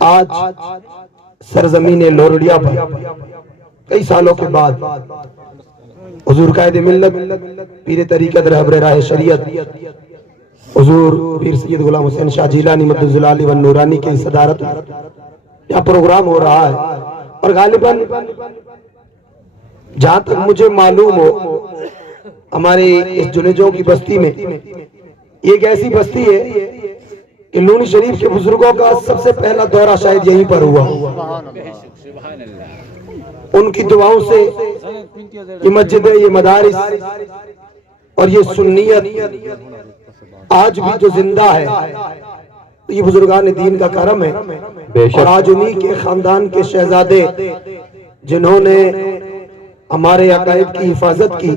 آج سرزمین لورڈیا پر کئی سالوں کے بعد حضور قائد ملت پیر طریقت رہبر راہ شریعت حضور پیر سید غلام حسین شاہ جیلانی مدد الجلال والنورانی کی صدارت یہاں پروگرام ہو رہا ہے، اور غالباً جہاں تک مجھے معلوم ہو ہمارے اس جنیجوں کی بستی میں یہ ایک ایسی بستی ہے کہ لونی شریف کے بزرگوں کا سب سے پہلا دورہ شاید یہیں پر ہوا، ان کی دعاؤں سے یہ مسجدیں، یہ مدارس اور یہ سنیت آج بھی جو زندہ ہے، یہ بزرگان دین کا کرم ہے۔ اور آج انہی کے خاندان کے شہزادے جنہوں نے ہمارے عقائد کی حفاظت کی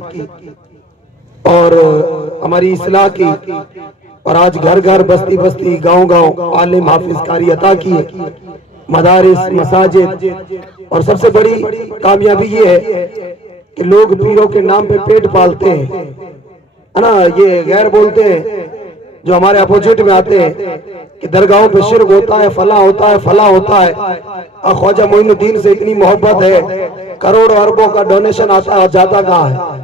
اور ہماری اصلاح کی، اور آج گھر گھر بستی بستی گاؤں گاؤں عالم حافظ کاری عطا کی ہے، مدارس مساجد، اور سب سے بڑی کامیابی یہ ہے کہ لوگ پیروں کے نام پہ پیٹ پالتے ہیں نا، یہ غیر بولتے ہیں جو ہمارے اپوزٹ میں آتے ہیں کہ درگاہوں پہ شرک ہوتا ہے، فلاں ہوتا ہے، فلاں ہوتا ہے۔ خواجہ معین الدین سے اتنی محبت ہے، کروڑوں اربوں کا ڈونیشن آتا ہے، جاتا کہاں ہے؟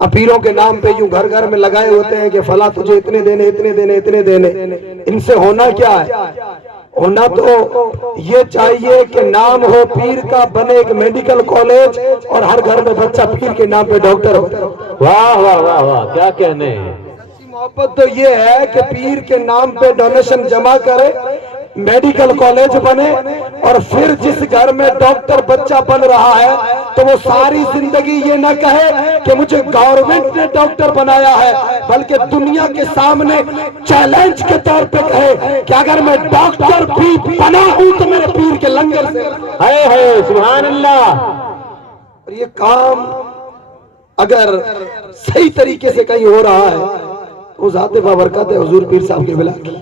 پیروں کے نام پہ یوں گھر گھر میں لگائے ہوتے ہیں کہ فلاں تجھے اتنے دینے، اتنے دینے، اتنے دینے۔ ان سے ہونا کیا ہے؟ ہونا تو یہ چاہیے کہ نام ہو پیر کا، بنے ایک میڈیکل کالج، اور ہر گھر میں بچہ پیر کے نام پہ ڈاکٹر بنے۔ واہ واہ واہ واہ، کیا کہنے ہیں۔ محبت تو یہ ہے کہ پیر کے نام پہ ڈونیشن جمع کرے، میڈیکل کالج بنے، اور پھر جس گھر میں ڈاکٹر بچہ بن رہا ہے تو وہ ساری زندگی یہ نہ کہے کہ مجھے گورنمنٹ نے ڈاکٹر بنایا ہے، بلکہ دنیا کے سامنے چیلنج کے طور پہ کہے کہ اگر میں ڈاکٹر بھی بنا ہوں تو میرے پیر کے لنگر سے۔ ہے سبحان اللہ۔ اور یہ کام اگر صحیح طریقے سے کہیں ہو رہا ہے تو ذات بابرکت ہے حضور پیر صاحب کے بلا کی۔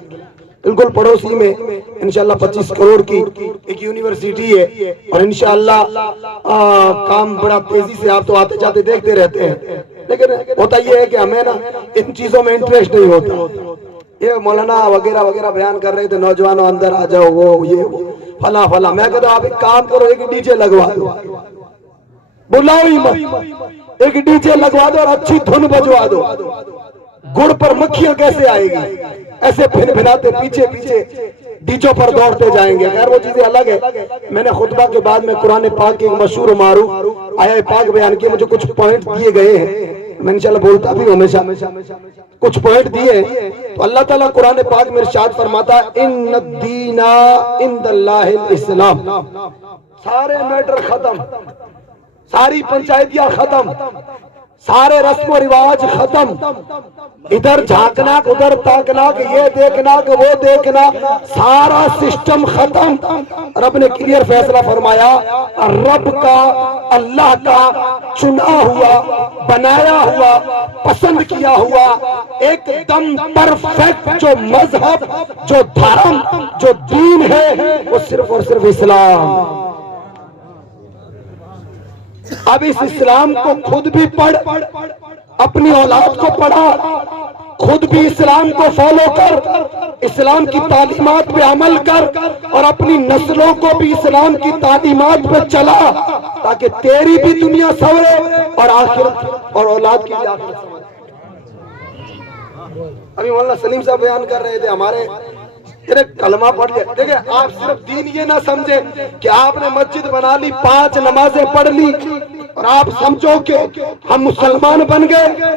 بالکل پڑوسی میں انشاءاللہ 25 کروڑ کی ایک یونیورسٹی ہے، اور انشاءاللہ کام بڑا تیزی سے، آپ تو آتے جاتے دیکھتے رہتے ہیں، لیکن ہوتا یہ ہے کہ ہمیں نا ان چیزوں میں انٹریسٹ نہیں ہوتا۔ یہ مولانا وغیرہ وغیرہ بیان کر رہے تھے، نوجوانوں اندر آ جاؤ، وہ یہ فلاں فلاں۔ میں کہتا ہوں آپ ایک کام کرو، ایک ڈی جے لگوا دو، بلاؤ ہی مت، ایک ڈی جے لگوا دو اور اچھی دھن بجوا دو۔ گڑ پر مکھیاں کیسے آئے گی؟ ایسے پھن پھناتے پیچھے پیچھے ڈیجوں پر دوڑتے جائیں گے۔ خیر وہ چیزیں الگ ہے۔ میں نے خطبہ کے بعد میں قرآن پاک کے مشہور و معروف آیہ پاک بیان کیے، مجھے کچھ پوائنٹ دیے گئے ہیں، میں انشاءاللہ بولتا بھی ہمیشہ کچھ پوائنٹ دیے ہیں۔ تو اللہ تعالیٰ قرآن پاک میں ارشاد فرماتا ہے ان الدین عند اللہ الاسلام۔ سارے میٹر ختم، ساری پنچایتیاں ختم، سارے رسم و رواج ختم، ادھر جھانکنا ادھر تاکنا، یہ دیکھنا کہ وہ دیکھنا، سارا سسٹم ختم۔ رب نے کلیئر فیصلہ فرمایا، رب کا، اللہ کا چنا ہوا، بنایا ہوا، پسند کیا ہوا ایک دم پرفیکٹ جو مذہب، جو دھرم، جو دین ہے، وہ صرف اور صرف اسلام۔ اب اس اسلام کو خود بھی پڑھ، اپنی اولاد کو پڑھا، خود بھی اسلام کو فالو کر، اسلام کی تعلیمات پہ عمل کر، اور اپنی نسلوں کو بھی اسلام کی تعلیمات پہ چلا، تاکہ تیری بھی دنیا سنورے اور آخرت اور اولاد کی بھی آخرت سنورے۔ ابھی مولانا سلیم صاحب بیان کر رہے تھے ہمارے کلمہ پڑھ لیا۔ دیکھیں آپ صرف دین یہ نہ سمجھیں کہ آپ نے مسجد بنا لی، 5 نمازیں پڑھ لی اور آپ سمجھو کہ ہم مسلمان بن گئے۔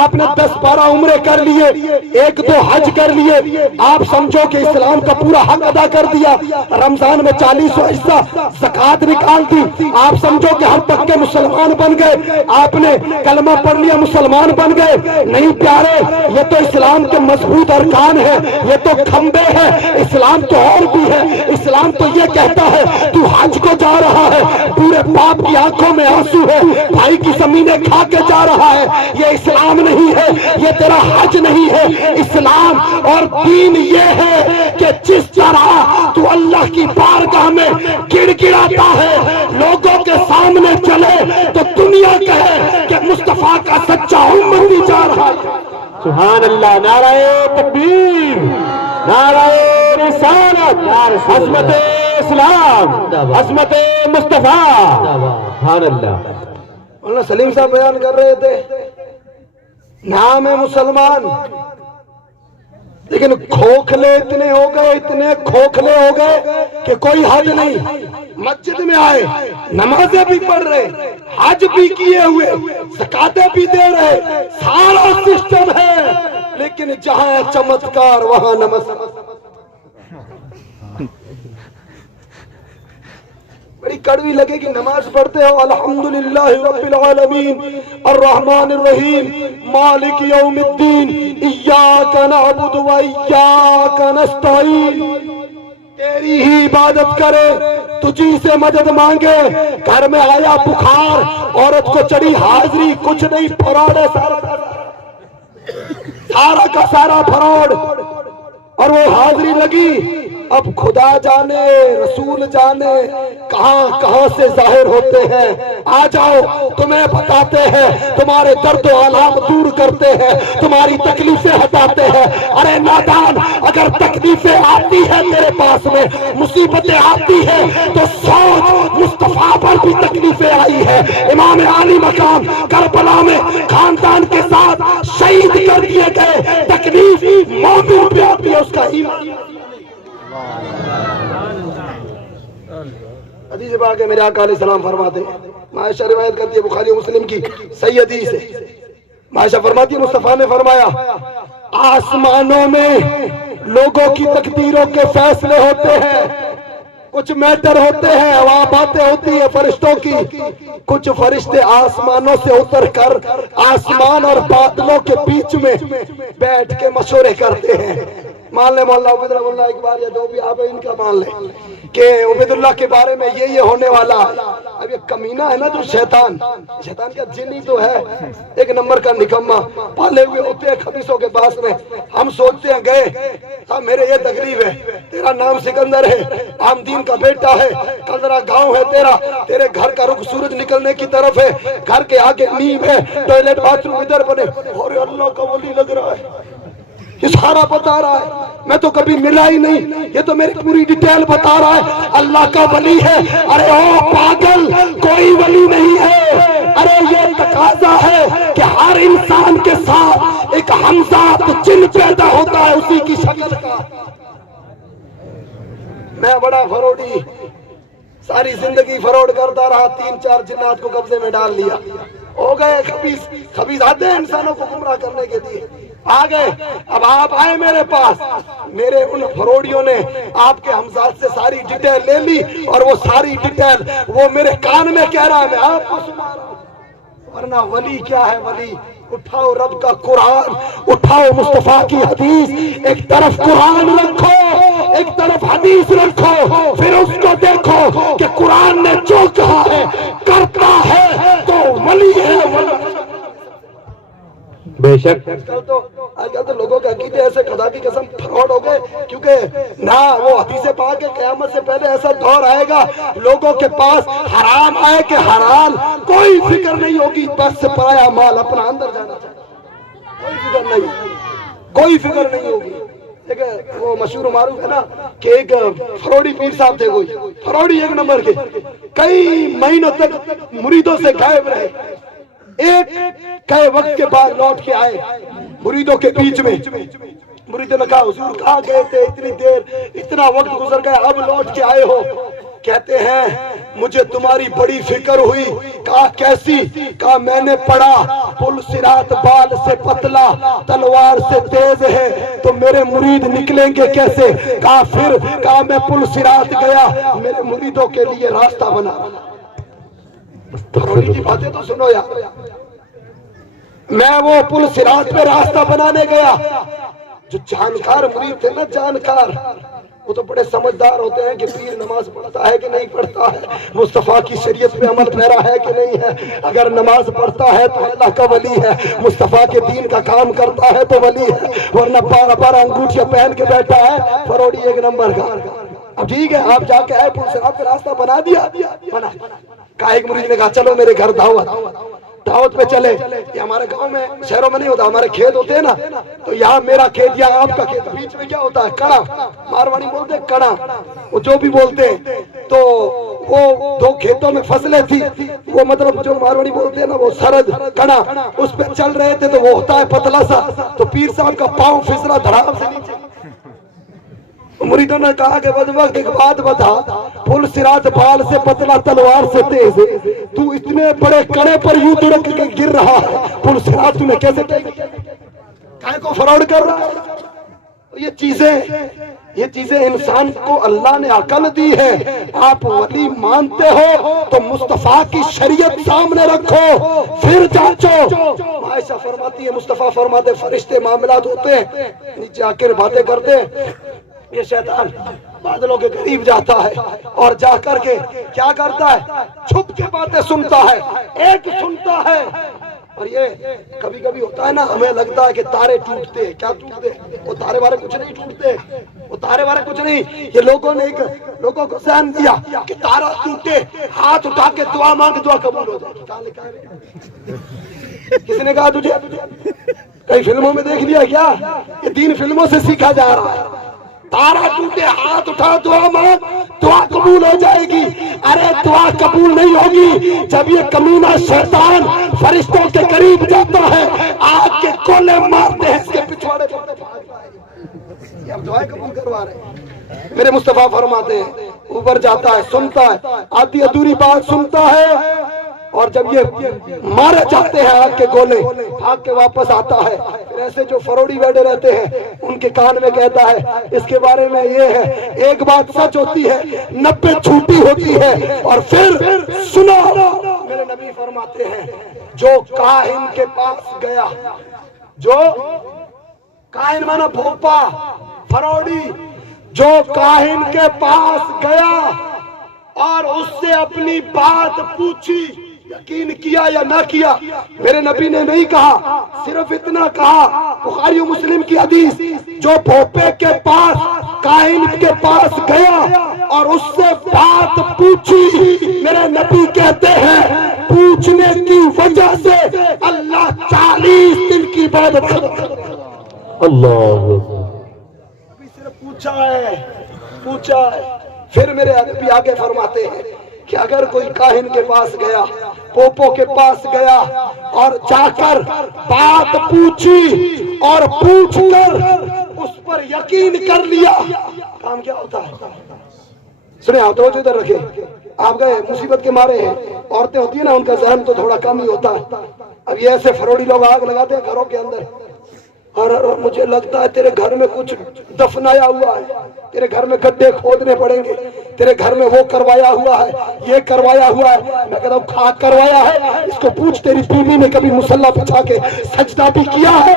آپ نے 10-12 عمرے کر لیے، 1-2 حج کر لیے، آپ سمجھو کہ اسلام کا پورا حق ادا کر دیا۔ رمضان میں 40 حصہ زکوٰۃ نکال دی، آپ سمجھو کہ ہر پکے مسلمان بن گئے۔ آپ نے کلمہ پڑھ لیا، مسلمان بن گئے۔ نہیں پیارے، یہ تو اسلام کے مضبوط ارکان ہے، یہ تو کھمبے ہیں۔ اسلام تو اور بھی ہے۔ اسلام تو یہ کہتا ہے تو حج کو جا رہا ہے، پورے باپ کی آنکھوں میں آنسو ہے، بھائی کی زمینیں کھا کے جا رہا ہے، یہ اسلام نہیں ہے، یہ تیرا حج نہیں ہے۔ اسلام اور دین یہ ہے کہ جس طرح تو اللہ کی بارگاہ میں گڑ گڑاتا ہے، لوگوں کے سامنے چلے تو دنیا کہے کہ مصطفیٰ کا سچا امتی جا رہا ہے۔ سبحان اللہ، نعرہ تکبیر، نعرہ رسالت، عظمت اسلام، عظمت مصطفیٰ، سبحان اللہ۔ مولانا سلیم صاحب بیان کر رہے تھے نام ہے مسلمان، لیکن کھوکھلے اتنے ہو گئے، اتنے کھوکھلے ہو گئے کہ کوئی حد نہیں۔ مسجد میں آئے، نمازیں بھی پڑھ رہے، حج بھی کیے ہوئے، زکاتیں بھی دے رہے، سارا سسٹم ہے، لیکن جہاں ہے چمتکار وہاں نماز۔ بڑی کڑوی لگے گی، نماز پڑھتے ہو الحمدللہ رب العالمین الرحمن الرحیم مالک یوم الدین ایاک نعبد و ایاک نستعین، تیری ہی عبادت کرے، تجھی سے مدد مانگے۔ گھر میں آیا بخار، عورت کو چڑھی حاضری، کچھ نہیں، فراڈ ہے سارا کا سارا فراڈ، اور وہ حاضری لگی۔ اب خدا جانے رسول جانے کہاں کہاں سے ظاہر ہوتے ہیں، آ جاؤ تمہیں بتاتے ہیں، تمہارے درد و آلام دور کرتے ہیں، تمہاری تکلیفیں ہٹاتے ہیں۔ ارے نادان، اگر تکلیفیں آتی ہیں تیرے پاس میں، مصیبتیں آتی ہیں تو سوچ مصطفیٰ پر بھی تکلیفیں آئی ہے۔ امام عالی مقام کربلا میں خاندان کے ساتھ شہید کر دیے گئے، تکلیف مومن پہ آتی ہے، اس کا ایمان۔ حدیث پاک ہے، میرے آقا علیہ السلام فرماتے ہیں، عائشہ روایت کرتی ہے بخاری و مسلم کی صحیح حدیث ہے، عائشہ فرماتی ہے مصطفیٰ نے فرمایا آسمانوں میں لوگوں کی تقدیروں کے فیصلے ہوتے ہیں، کچھ میٹر ہوتے ہیں، وہاں باتیں ہوتی ہیں فرشتوں کی، کچھ فرشتے آسمانوں سے اتر کر آسمان اور بادلوں کے بیچ میں بیٹھ کے مشورے کرتے ہیں۔ مان لیں مولانا عبید اللہ اقبال یا جو بھی آپ ہیں ان کا مان لیں کہ عبید اللہ کے بارے میں یہ ہونے والا۔ اب یہ کمینہ ہے نا جو شیطان کا جن ہی تو ہے، ایک نمبر کا نکمہ، پالے ہوئے ہوتے ہیں خبیثوں کے پاس میں۔ ہم سوچتے ہیں گئے ہاں میرے یہ تقریب ہے، تیرا نام سکندر ہے، آمدین کا بیٹا ہے، کلرا گاؤں ہے تیرا، تیرے گھر کا رخ سورج نکلنے کی طرف ہے، گھر کے آگے نیم ہے، ٹوائلٹ باتھ روم ادھر بنے، اور اللہ کا ولی لگ رہا ہے، یہ سارا بتا رہا ہے، میں تو کبھی ملا ہی نہیں، یہ تو میری پوری ڈیٹیل بتا رہا ہے، اللہ کا ولی ہے۔ ارے او پاگل، کوئی ولی نہیں ہے، ارے یہ تقاضا ہے کہ ہر انسان کے ساتھ ایک ہمذات جن پیدا ہوتا ہے اسی کی شکل کا۔ میں بڑا فروڈی، ساری زندگی فروڈ کرتا رہا، 3-4 جنات کو قبضے میں ڈال لیا، ہو گئے خبیث آتے ہیں انسانوں کو گمراہ کرنے کے لیے، آ گئے۔ اب آپ آئے میرے پاس، میرے ان فروڑیوں نے آپ کے ہمزاد سے ساری ڈیٹیل لے لی، اور وہ ساری ڈیٹیل وہ میرے کان میں کہہ رہا ہے، میں آپ کو سنا رہا ہوں۔ ورنہ ولی کیا ہے؟ ولی اٹھاؤ رب کا قرآن، اٹھاؤ مصطفیٰ کی حدیث، ایک طرف قرآن رکھو، ایک طرف حدیث رکھو، پھر اس کو دیکھو کہ قرآن نے جو کہا ہے کرتا ہے تو ولی ہے۔ بے شک آج کل تو لوگوں کے عقیدے ایسے خدا کی قسم فراڈ ہو گئے، کیونکہ نہ وہ حدیث پاک ہے قیامت سے پہلے ایسا دور آئے گا لوگوں کے پاس حرام آئے کہ حلال کوئی فکر نہیں ہوگی، بس سے پرایا مال اپنا اندر جانا چاہیے، کوئی فکر نہیں ہوگی۔ لیکن وہ مشہور و معروف ہے نا کہ ایک فروڑی پیر صاحب تھے، کوئی فروڑی ایک نمبر کے، کئی مہینوں تک مریدوں سے غائب رہے، ایک کئی وقت کے بعد لوٹ کے آئے مریدوں کے بیچ میں۔ مریدوں نے کہا حضور کہاں گئے تھے اتنی دیر، اتنا وقت گزر گیا، اب لوٹ کے آئے ہو؟ کہتے ہیں مجھے تمہاری بڑی فکر ہوئی۔ کہا کیسی؟ کہا میں نے پڑھا پل صراط بال سے پتلا تلوار سے تیز ہے تو میرے مرید نکلیں گے کیسے؟ کہا پھر؟ کہا میں پل صراط گیا، میرے مریدوں کے لیے راستہ بنا۔ فروڑی کی باتیں تو سنو یار، میں وہ پل صراط پہ راستہ بنانے گیا، جو جانکار مرید تھے نا، جانکار، وہ تو بڑے سمجھدار ہوتے ہیں کہ پیر نماز پڑھتا ہے کہ نہیں پڑھتا ہے، مصطفیٰ کی شریعت پہ عمل پیرا ہے کہ نہیں ہے، اگر نماز پڑھتا ہے تو اللہ کا ولی ہے، مصطفیٰ کے دین کا کام کرتا ہے تو ولی ہے، ورنہ 12 انگوٹھیاں پہن کے بیٹھا ہے فروڑی ایک نمبر کا۔ اب ٹھیک ہے آپ جا کے آئے، پل صراط پہ راستہ بنا دیا، بنا۔ کہا ایک مرید نے کہا چلو میرے گھر دعوت، دعوت پہ چلے. یہ ہمارے گاؤں میں شہروں میں نہیں ہوتا, ہمارے کھیت ہوتے ہیں نا, تو یہاں میرا کھیت یہاں آپ کا کھیت, بیچ میں کیا ہوتا ہے کڑا, مارواڑی بولتے ہیں کڑا, وہ جو بھی بولتے ہیں. تو وہ دو کھیتوں میں فصلیں تھی, وہ مطلب جو مارواڑی بولتے ہیں نا وہ سرد کڑا, اس پہ چل رہے تھے تو وہ ہوتا ہے پتلا سا, تو پیر صاحب کا پاؤں پھسلا دھڑام سے نیچے. مریدوں نے کہا کہ بد وقت ایک بات بتا, پل صراط بال سے پتلا تلوار سے تیز, تو اتنے بڑے کڑے پر یوں دڑک کے گر رہا ہے, پل صراط تو نے کیسے کائیں کو فراڈ کر رہا ہے. یہ چیزیں انسان کو اللہ نے عقل دی ہے. آپ ولی مانتے ہو تو مصطفیٰ کی شریعت سامنے رکھو, پھر جانچو. عائشہ فرماتی ہے, مصطفیٰ فرماتے فرشتے معاملات ہوتے ہیں, نیچے آ کر باتیں کرتے ہیں, یہ شیطان بادلوں کے قریب جاتا ہے اور جا کر کے کیا کرتا ہے, چھپ کے باتیں سنتا ہے, ایک سنتا ہے. اور یہ کبھی کبھی ہوتا ہے نا, ہمیں لگتا ہے کہ تارے ٹوٹتے, کیا ٹوٹتے, وہ تارے بارے کچھ نہیں ٹوٹتے, وہ تارے بارے کچھ نہیں. یہ لوگوں کو ذہن دیا کہ تارا ٹوٹے, ہاتھ اٹھا کے دعا مانگ, دعا قبول ہو جائے. کیا لکھا ہے, کس نے کہا تجھے, کئی فلموں میں دیکھ لیا کیا, یہ دین فلموں سے سیکھا جا رہا ہے. تارا ٹوٹے, ہاتھ اٹھا, دعا مانگ, دعا قبول ہو جائے گی. ارے دعا قبول نہیں ہوگی جب یہ کمینہ شیطان فرشتوں کے قریب جاتا ہے, آگ کے گولے مارتے ہیں, اس کے پچھواڑے یہ اب دعائیں قبول کروا رہے ہیں. میرے مصطفیٰ فرماتے ہیں, اوپر جاتا ہے, سنتا ہے, آدھی ادھوری بات سنتا ہے, اور جب یہ مارے جاتے ہیں آگ کے گولے, بھاگ کے واپس آتا ہے. ایسے جو فروڑی بیٹھے رہتے ہیں ان کے کان میں کہتا ہے, اس کے بارے میں یہ ہے, ایک بات سچ ہوتی ہے, 90 جھوٹی ہوتی ہے. اور پھر سنا, میرے نبی فرماتے ہیں, جو کاہن کے پاس گیا, جو کاہن مانا بھوپا, فروڑی, جو کاہن کے پاس گیا اور اس سے اپنی بات پوچھی, یقین کیا یا نہ کیا, میرے نبی نے نہیں کہا, صرف اتنا کہا, بخاری و مسلم کی حدیث, جو بھوپے کے پاس, کاہن کے پاس گیا اور اس سے بات پوچھی, میرے نبی کہتے ہیں پوچھنے کی وجہ سے اللہ 40 دن کی عبادت کرتا ہے. اللہ ابھی صرف پوچھا ہے. پھر میرے نبی آگے فرماتے ہیں کہ اگر کوئی کاہن کے پاس گیا, پوپو کے پاس گیا اور جا کر بات پوچھی اور پوچھ کر اس پر یقین کر لیا, کام کیا ہوتا ہے. سنیں, آپ توجہ ادھر رکھیں. آپ گئے مصیبت کے مارے ہیں, عورتیں ہوتی ہیں نا, ان کا ذہن تو تھوڑا کم ہی ہوتا ہے. اب یہ ایسے فروڑی لوگ آگ لگاتے ہیں گھروں کے اندر, اور مجھے لگتا ہے تیرے گھر میں کچھ دفنایا ہوا ہے, تیرے گھر میں گڈھے کھودنے پڑیں گے, تیرے گھر میں وہ کروایا ہوا ہے, یہ کروایا ہوا ہے. میں کہتا ہوں خاک کروایا ہے, اس کو پوچھ تیری بیوی نے کبھی مصلی بچھا کے سجدہ بھی کیا ہے.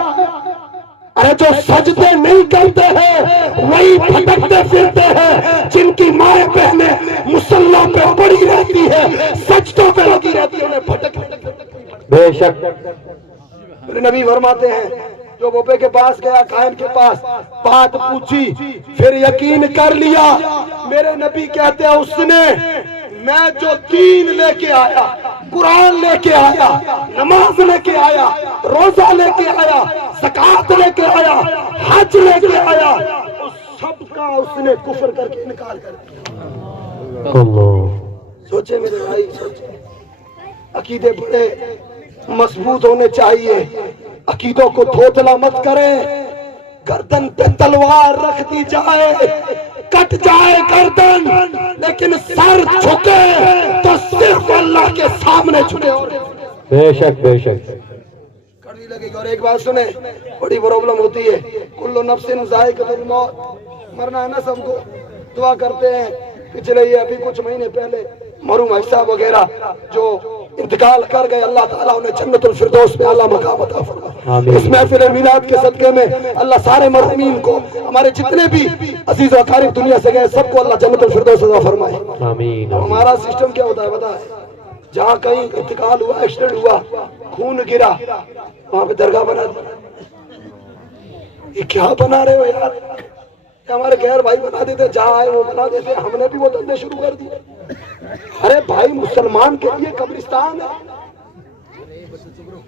ارے جو سجدے نہیں کرتے ہیں وہی بھٹکتے پھرتے ہیں, جن کی مائیں بہنیں مصلی پہ پڑی رہتی ہے, سجدوں پہ لگی رہتی ہے, انہیں بھٹک. بے شک. میرے نبی فرماتے ہیں, جو بوپے کے پاس گیا, کائن کے پاس, بات پوچھی, پھر یقین کر لیا, میرے نبی کہتے ہیں اس نے, میں جو دین لے کے آیا, قرآن لے کے آیا, نماز لے کے آیا, روزہ لے کے آیا, زکات لے کے آیا, حج لے کے آیا, اس سب کا اس نے کفر کر کے انکار کر دیا. سوچے میرے بھائی, سوچے. عقیدے بڑے مضبوط ہونے چاہیے, عقیدوں کو تھوتلا مت کریں. گردن پہ تلوار رکھ دی جائے, کٹ جائے گردن, لیکن سر جھکے تو صرف اللہ کے سامنے جھکے. بے شک بے شک. کڑوی لگے گی. اور ایک بات سنیں, بڑی پرابلم ہوتی ہے, کل نفس ذائقۃ الموت, مرنا ہے نا سب کو. دعا کرتے ہیں, پچھلے یہ ابھی کچھ مہینے پہلے مرحوم حاجی صاحب وغیرہ جو انتقال کر گئے, اللہ تعالیٰ انہیں جنت الفردوس میں اعلیٰ مقام عطا فرمائے. اس محفل میلاد کے صدقے میں اللہ سارے مرحومین کو, ہمارے جتنے بھی عزیز و اقارب دنیا سے گئے, سب کو اللہ جنت الفردوس عطا فرمائے. آمین. ہمارا سسٹم کیا ہوتا ہے پتہ ہے, جہاں کہیں انتقال ہوا, ایکسیڈنٹ ہوا, خون گرا, وہاں پہ درگاہ بنا دی. یہ کیا بنا رہے ہو یار, ہمارے غیر بھائی بنا دیتے, جہاں آئے وہ بنا دیتے, ہم نے بھی وہ دھندے شروع کر دیے. ارے بھائی, مسلمان کے لیے قبرستان ہے,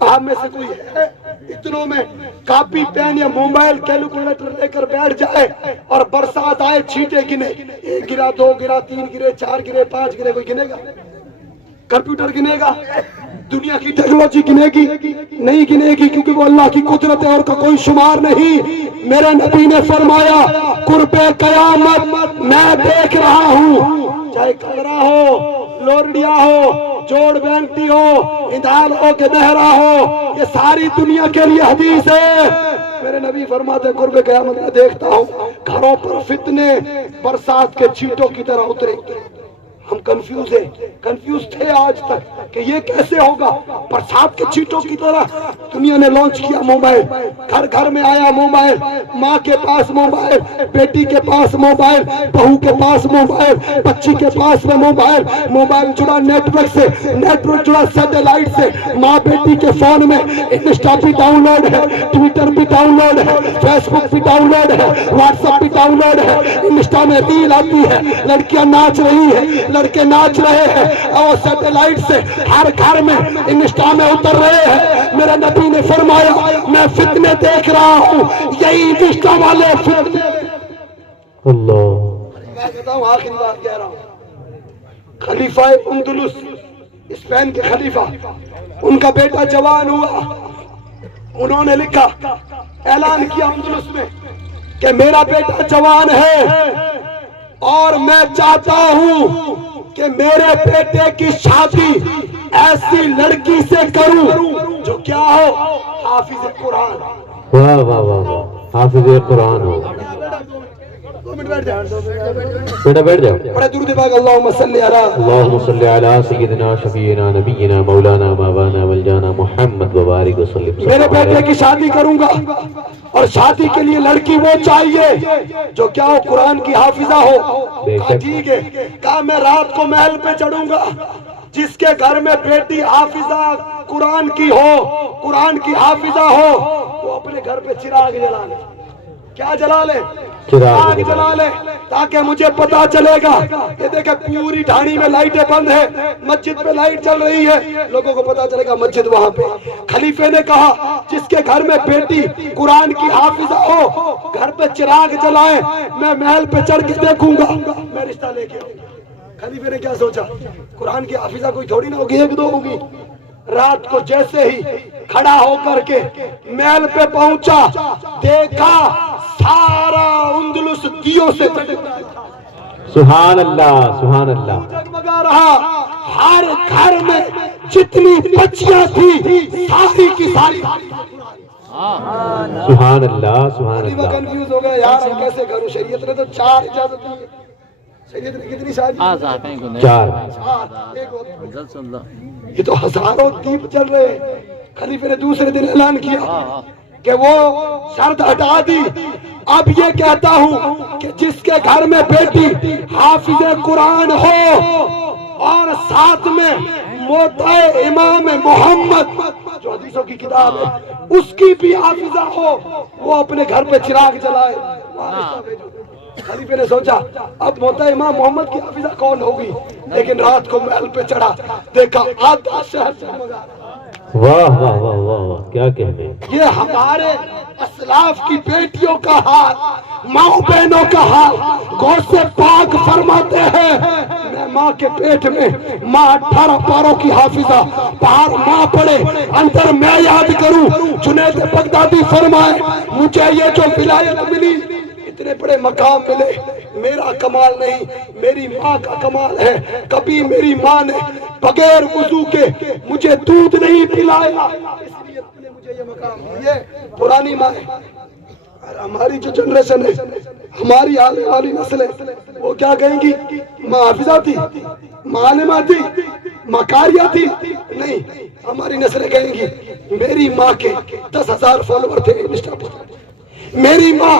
آپ میں سے کوئی ہے اتنوں میں کاپی پین یا موبائل کیلکولیٹر لے کر بیٹھ جائے اور برسات آئے چھینٹے گنے، 1 گرا 2 گرا 3 گرے 4 گرے 5 گرے، کوئی گنے گا؟ کمپیوٹر گنے گا؟ دنیا کی ٹیکنالوجی گنے گی؟ نہیں گنے گی، کیونکہ وہ اللہ کی قدرت ہے اور کا کوئی شمار نہیں۔ میرے نبی نے فرمایا قرب قیامت میں دیکھ رہا ہوں، چاہے کلرا ہو، لورڈیا ہو، جوڑ بینٹی ہو، ادھار ہو کہ بہرا ہو، یہ ساری دنیا کے لیے حدیث ہے۔ میرے نبی فرماتے ہیں قرب قیامت میں دیکھتا ہوں گھروں پر فتنے برسات کے چھینٹوں کی طرح اترے۔ ہم کنفیوز تھے آج تک کہ یہ کیسے ہوگا۔ برسات کے چھینٹوں کی طرح دنیا نے لانچ کیا موبائل، گھر گھر میں آیا موبائل، ماں کے پاس موبائل، بیٹی کے پاس موبائل، بہو کے پاس موبائل، بچی کے پاس میں موبائل، موبائل جڑا نیٹ ورک سے، نیٹ ورک جڑا سیٹلائٹ سے، ماں بیٹی کے فون میں انسٹا بھی ڈاؤن لوڈ ہے، ٹویٹر بھی ڈاؤن لوڈ ہے، فیس بک بھی ڈاؤن لوڈ ہے، واٹس ایپ بھی ڈاؤن لوڈ ہے، انسٹا میں ریل آتی ہے، لڑکیاں ناچ رہی ہے، لڑکے ناچ رہے ہیں، اور سیٹلائٹ سے ہر گھر میں انسٹا میں اتر رہے ہیں۔ میرے نبی نے فرمایا میں فتنے دیکھ رہا ہوں، یہی انسٹا والے فتنے۔ اللہ، میں کہتا ہوں آخری بات کہہ رہا ہوں، خلیفہ اندلس، اسپین کے خلیفہ، ان کا بیٹا جوان ہوا، انہوں نے لکھا، اعلان کیا اندلس میں کہ میرا بیٹا جوان ہے اور میں چاہتا ہوں کہ میرے بیٹے کی شادی ایسی لڑکی سے کروں جو کیا ہو، حافظ قرآن۔ واہ واہ واہ واہ، حافظ قرآن ہو۔ 2 منٹ بیٹھ جاؤ، بیٹا بیٹھ جاؤ۔ بڑے درود پاک اللہم صلی علی اللہم صلی علی سیدنا شفیعنا نبینا مولانا مولانا ولجانا محمد وبارک وسلم۔ میرے بیٹے کی شادی کروں گا اور شادی کے لیے لڑکی وہ چاہیے جو کیا ہو، قرآن کی حافظہ ہو۔ کہا ٹھیک ہے، کہا میں رات کو محل پہ چڑھوں گا، جس کے گھر میں بیٹی حافظہ قرآن کی ہو، قرآن کی حافظہ ہو، وہ اپنے گھر پہ چراغ جلا لے۔ کیا جلا لے؟ چراغ جلا لے، تاکہ مجھے پتا چلے گا۔ یہ دیکھیں پوری ڈھانی میں لائٹیں بند ہے، مسجد پہ لائٹ چل رہی ہے، لوگوں کو پتا چلے گا مسجد وہاں پہ۔ خلیفے نے کہا جس کے گھر میں بیٹی قرآن کی حافظہ ہو، گھر پہ چراغ جلائے، میں محل پہ چڑھ کے دیکھوں گا، میں رشتہ لے کے آؤں گا۔ خلیفے نے کیا سوچا، قرآن کی حافظہ کوئی تھوڑی نہ ہوگی، 1-2 ہوگی۔ رات کو جیسے ہی کھڑا ہو کر کے محل پہ پہنچا، دیکھا سارا اندلس دیوں سے سبحان اللہ سبحان اللہ، جگمگا رہا۔ ہر گھر میں جتنی بچیاں تھی ساری کی ساری۔ سبحان اللہ سبحان اللہ۔ کنفیوز ہو گیا، یار ہم کیسے کروں، شریعت نے تو 4 اجازت دی ہے۔ شریعت نے کتنی شادی؟ 4۔ یہ تو ہزاروں دیپ چل رہے ہیں۔ خلیفے نے دوسرے دن اعلان کیا کہ وہ شرط ہٹا دی، اب یہ کہتا ہوں کہ جس کے گھر میں بیٹی حافظ قرآن ہو اور ساتھ میں موطئ امام محمد جو حدیثوں کی کتاب ہے اس کی بھی حافظہ ہو، وہ اپنے گھر پہ چراغ جلائے۔ خلیفے نے سوچا اب موطئ امام محمد کی حافظہ کون ہوگی، لیکن رات کو محل پہ چڑھا، دیکھا آدھا شہر جگمگا۔ واہ واہ واہ واہ واہ، کیا کہنے۔ یہ ہمارے اسلاف کی بیٹیوں کا حال، ماں بہنوں کا حال۔ غوث پاک فرماتے ہیں میں ماں کے پیٹ میں، ماں 18 پاروں کی حافظہ، باہر ماں پڑے اندر میں یاد کروں۔ جنید بغدادی فرمائے مجھے یہ جو ولایت ملی، اتنے بڑے مقام ملے، میرا کمال نہیں، میری ماں کا کمال ہے۔ کبھی میری ماں نے بغیر وضو کے مجھے دودھ نہیں پلایا، اس لیے تم نے مجھے یہ مقام دیا۔ یہ پرانی ماں ہے۔ ہماری جو جنریشن ہے، ہماری آنے والی نسلیں، وہ کیا کہیں گی؟ ماں حافظہ تھی، ماں عالمہ تھی، ماں قاریہ تھی؟ نہیں، ہماری نسلیں کہیں گی میری ماں کے 10,000 فالوور تھے انسٹا پر، میری ماں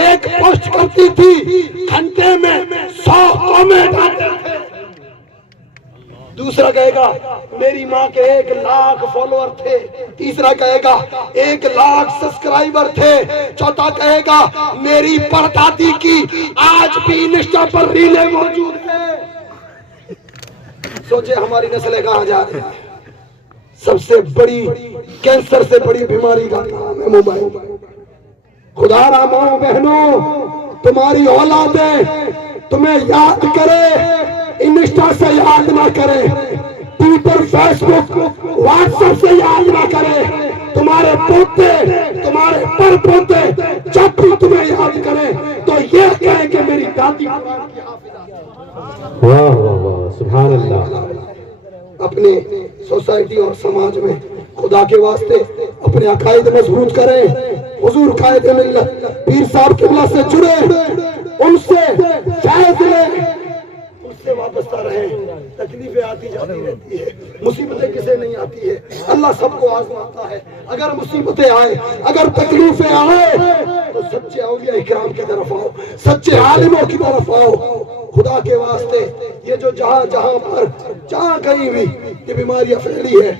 ایک پوسٹ کرتی تھی گھنٹے میں 100 کامنٹ آتے تھے۔ دوسرا کہے گا میری ماں کے 1 لاکھ فالوور تھے، تیسرا کہے گا 1 لاکھ سبسکرائبر تھے، چوتھا کہے گا میری پردادی کی آج بھی انسٹا پر ریلیں موجود ہیں۔ سوچے ہماری نسلیں کہاں جا رہی ہیں۔ سب سے بڑی کینسر سے بڑی بیماری کا نام ہے موبائل۔ خدا را ماں بہنوں، تمہاری اولادیں تمہیں یاد کرے، انسٹا سے یاد نہ کرے، ٹویٹر فیس بک واٹس ایپ سے یاد نہ کرے، تمہارے پوتے تمہارے پر پوتے جب بھی تمہیں یاد کرے تو یہ کہیں کہ میری دادی واہ واہ واہ، سبحان اللہ۔ اپنے سوسائٹی اور سماج میں خدا کے واسطے اپنے عقائد مضبوط کریں، حضور قائد ملت پیر صاحب قبلہ سے جڑے، ان سے فیض لیں، ان سے وابستہ رہیں۔ تکلیفیں آتی جاتی رہتی ہے، مصیبتیں کسے نہیں آتی ہے، اللہ سب کو آزماتا ہے۔ اگر مصیبتیں آئے، اگر تکلیفیں آئے تو سچے اولیاء اکرام کی طرف آؤ، سچے عالموں کی طرف آؤ۔ خدا کے واسطے یہ جو جہاں جہاں پر جہاں کہیں بھی یہ بیماریاں پھیلی ہے،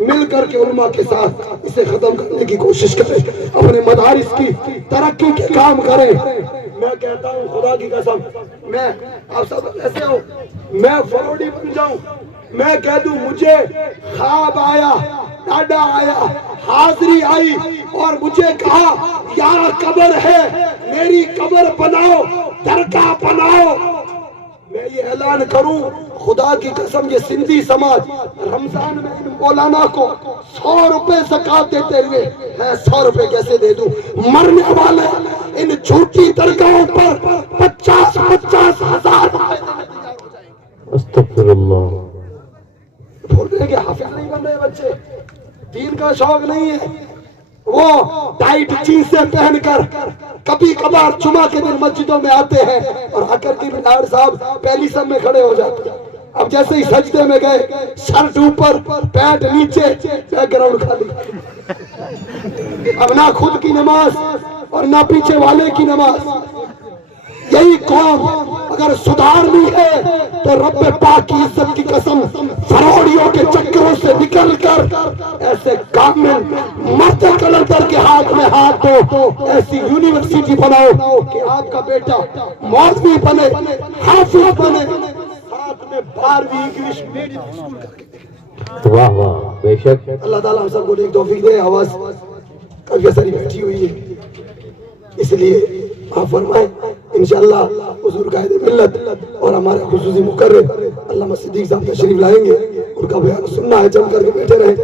مل کر کے علماء کے ساتھ اسے ختم کرنے کی کوشش کریں، اپنے مدارس کی ترقی کے کام کریں۔ میں کہتا ہوں خدا کی قسم، میں آپ سب ایسے ہو، میں فروڑی بن جاؤں، میں کہہ دوں مجھے خواب آیا، ڈاڈا آیا، حاضری آئی اور مجھے کہا یہاں قبر ہے، میری قبر بناؤ، درگاہ بناؤ، میں یہ اعلان کروں خدا کی قسم، یہ سندھی سماج رمضان میں ان مولانا کو 100 روپے زکات دیتے ہوئے، میں 100 روپے کیسے دے دوں؟ مرنے والے ان جھوٹی درگاہوں پر 50,000 استغفر اللہ۔ بول رہے ہیں کہ حافظ نہیں بن رہے بچے، دین کا شوق نہیں ہے، وہ ٹائٹ جینسیں پہن کر کبھی کبھار جمعہ کے دن مسجدوں میں آتے ہیں اور آ کر کے ڈاکٹر صاحب پہلی سب میں کھڑے ہو جاتے ہیں۔ اب جیسے ہی سجدے میں گئے، شرٹ اوپر پینٹ نیچے، بیک گراؤنڈ خالی۔ اب نہ خود کی نماز اور نہ پیچھے والے کی نماز۔ یہی قوم اگر سدھارنی ہے تو رب پاک کی عزت کی قسم فروڑیوں کے چکروں سے نکل کر ایسے کامل مرد کلندر کے ہاتھ میں ہاتھ دو، ایسی یونیورسٹی بناؤ کہ آپ کا بیٹا مولوی بنے، حافظ بنے، ساتھ میں 12ویں انگلش میڈیم اسکول کر کے۔ واہ واہ، بے شک۔ اللہ تعالیٰ ہم سب کو ایک توفیق دے۔ آواز کبھی ساری بیٹھی ہوئی ہے، اس لیے آپ فرمائیں انشاءاللہ حضور قائد ملت اور ہمارے خصوصی مقرر علامہ صدیق صاحب تشریف لائیں گے، ان کا بیان سننا ہے، جم کر کے بیٹھے رہیں۔